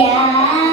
Yeah.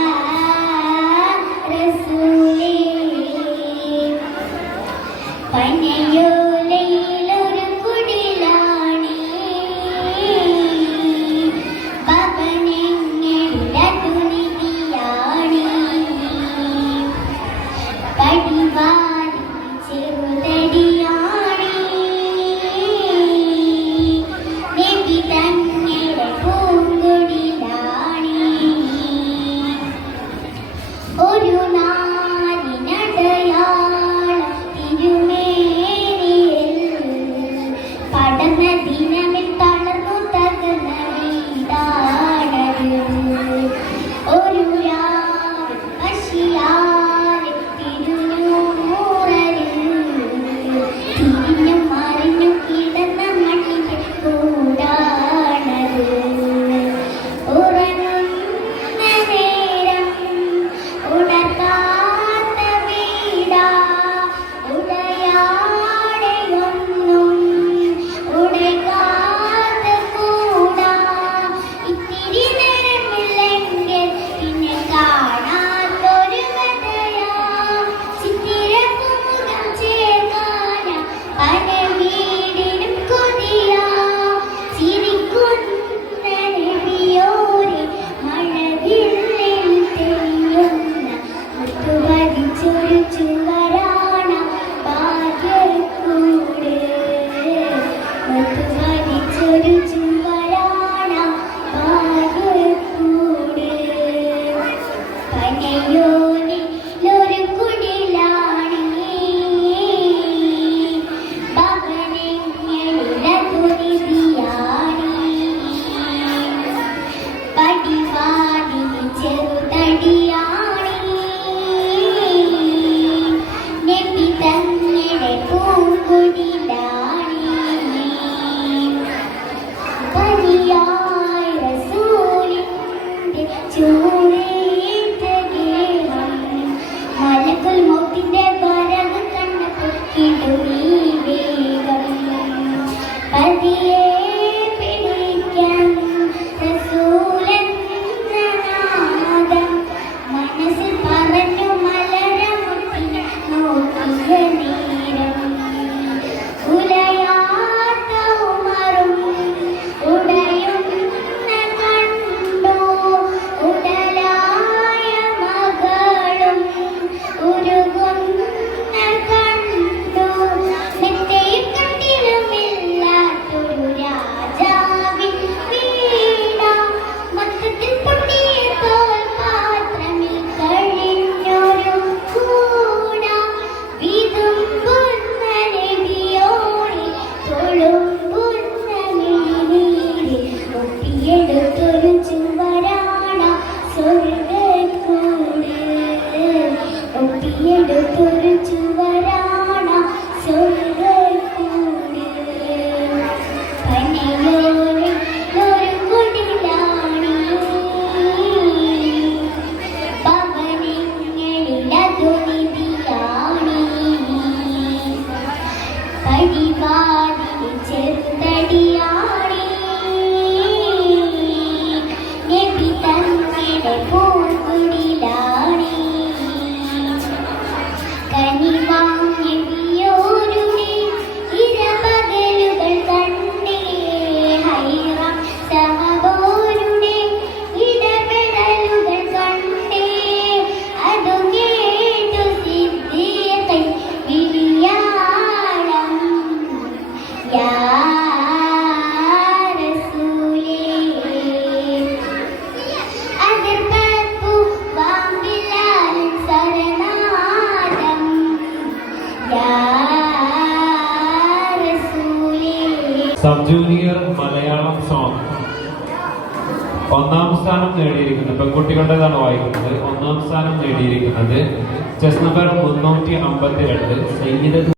Sub junior Malayalam song ഒന്നാം സ്ഥാനം നേടിയിരിക്കുന്നത് പെൺകുട്ടികളുടേതാണ് വായിക്കുന്നത്. ഒന്നാം സ്ഥാനം നേടിയിരിക്കുന്നത് ചെസ് നമ്പർ മുന്നൂറ്റി അമ്പത്തി രണ്ട് സംഗീത